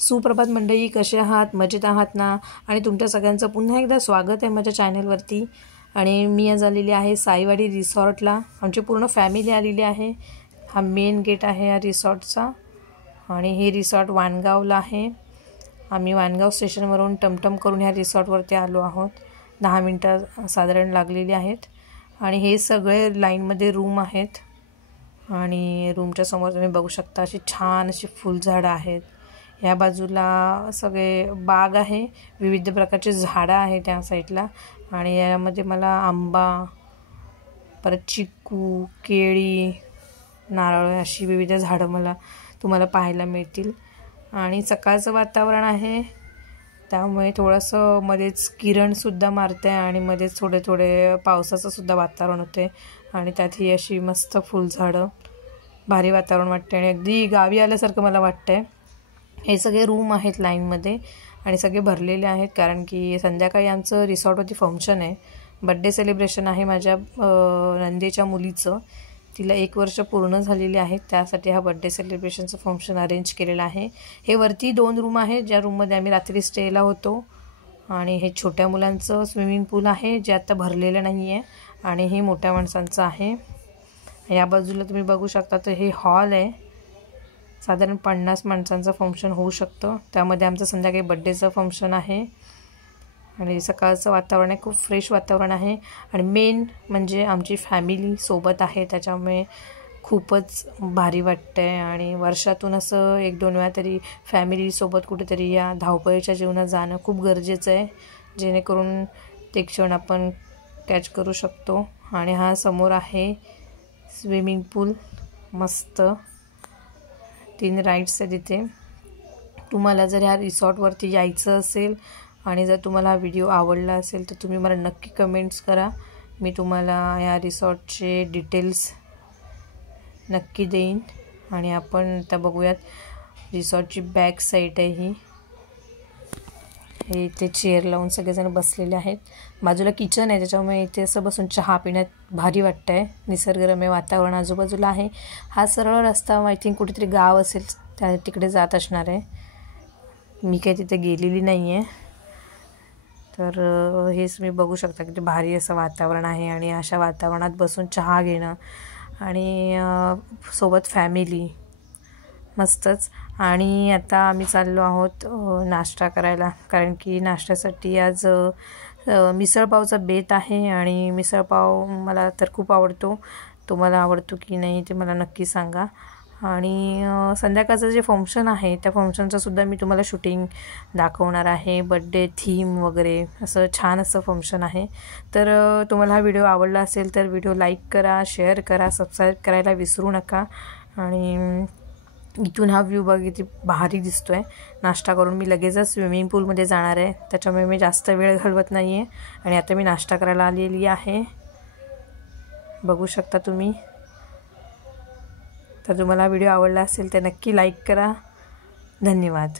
सुप्रभात मंडळी, कसे आहात? मजेत आहात ना? आणि तुमच्या सगळ्यांचं पुन्हा एकदा स्वागत आहे माझ्या चॅनलवरती। आणि मी आज आलेली आहे साईवाडी रिसॉर्टला। आमची पूर्ण फॅमिली आलेली आहे। हा मेन गेट आहे या रिसॉर्टचा आणि हे रिसॉर्ट वाणगावला आहे। आम्ही वाणगाव स्टेशनवरून टमटम करून ह्या रिसॉर्टवरती आलो आहोत। 10 मिनिटं साधारण लागलेली आहेत आणि हे सगळे लाईनमध्ये रूम आहेत आणि रूमच्या समोर तुम्ही बघू शकता अशी छान अशी फुलझाडं आहेत। या बाजूला सगळे बाग आहे, विविध प्रकारचे झाडं आहेत त्या साईडला आणि यामध्ये मला आंबा, परत चिकू, केळी, नारळ अशी विविध झाडं तुम्हाला पाहायला मिळतील। आणि सकाळचं वातावरण आहे त्यामुळे थोडंसं मध्येच किरण सुद्धा मारते आणि मध्येच थोडे थोडे पावसाचं सुद्धा वातावरण होते आणि त्यात ही अशी मस्त फुलझाडं, भारी वातावरण वाटते आणि अगदी गावी आल्यासारखं मला वाटतंय। हे सगळे रूम आहेत लाईनमध्ये आणि सगळे भरलेले आहेत कारण की संध्याकाळी आमचं रिसॉर्टवरती फंक्शन आहे, बर्थडे सेलिब्रेशन आहे माझ्या नंदेच्या मुलीचं। तिला 1 वर्ष पूर्ण झालेली आहेत, त्यासाठी हा बर्थडे सेलिब्रेशनचं फंक्शन अरेंज केलेलं आहे। हे वरती 2 रूम आहेत ज्या रूममध्ये आम्ही रात्री स्टेला होतो आणि हे छोट्या मुलांचं स्विमिंग पूल आहे जे आता भरलेलं नाही आहे आणि हे मोठ्या माणसांचं आहे। या बाजूला तुम्ही बघू शकता तर हे हॉल आहे, साधारण 50 माणसांचं फंक्शन होऊ शकतं। त्यामध्ये आमचं संध्याकाळी बर्थडेचं फंक्शन आहे आणि सकाळचं वातावरण आहे, खूप फ्रेश वातावरण आहे आणि मेन म्हणजे आमची फॅमिली सोबत आहे त्याच्यामुळे खूपच भारी वाटतंय। आणि वर्षातून असं 1-2 वेळा तरी फॅमिलीसोबत कुठेतरी या धावपळीच्या जीवनात जाणं खूप गरजेचं आहे, जेणेकरून ते क्षण आपण कॅच करू शकतो। आणि हा समोर आहे स्विमिंग पूल, मस्त 3 राईड्स आहेत तिथे। तुम्हाला जर ह्या रिसॉर्टवरती यायचं असेल आणि जर तुम्हाला हा व्हिडिओ आवडला असेल तर तुम्ही मला नक्की कमेंट्स करा, मी तुम्हाला या रिसॉर्टचे डिटेल्स नक्की देईन। आणि आपण आता बघूयात रिसॉर्टची बॅक साईड आहे ही। हे इथे चेअर लावून सगळेजण बसलेले आहेत, बाजूला किचन आहे त्याच्यामुळे इथे असं बसून चहा पिण्यात भारी वाटतंय, निसर्गरम्य वातावरण आजूबाजूला आहे। हा सरळ रस्ता आय थिंक कुठेतरी गाव असेल त्या तिकडे जात असणार आहे, मी काही तिथे गेलेली नाही आहे। तर हेच मी बघू शकता की भारी असं वातावरण आहे आणि अशा वातावरणात बसून चहा घेणं आणि सोबत फॅमिली मस्तच। आणि आता आम्ही चाललो आहोत नाश्ता करायला कारण की नाश्त्यासाठी आज मिसळपावचा बेत आहे आणि मिसळपाव मला तर खूप आवडतो, तुम्हाला आवडतो की नाही ते मला नक्की सांगा। आणि संध्याकाळचं जे फंक्शन आहे त्या फंक्शनचं सुद्धा मी तुम्हाला शूटिंग दाखवणार आहे, बर्थडे थीम वगैरे असं छान असं फंक्शन आहे। तर तुम्हाला हा व्हिडिओ आवडला असेल तर व्हिडिओ लाईक करा, शेअर करा, सबस्क्राईब करायला विसरू नका। आणि इथून हा व्ह्यू बघ किती भारी दिसतोय। नाश्ता करून मी लगेचच स्विमिंग पूलमध्ये जाणार आहे, त्याच्यामुळे मी जास्त वेळ घालवत नाही आहे आणि आता मी नाश्ता करायला आलेली आहे, बघू शकता तुम्ही। तर तुम्हाला व्हिडिओ आवडला असेल तर नक्की लाईक करा, धन्यवाद।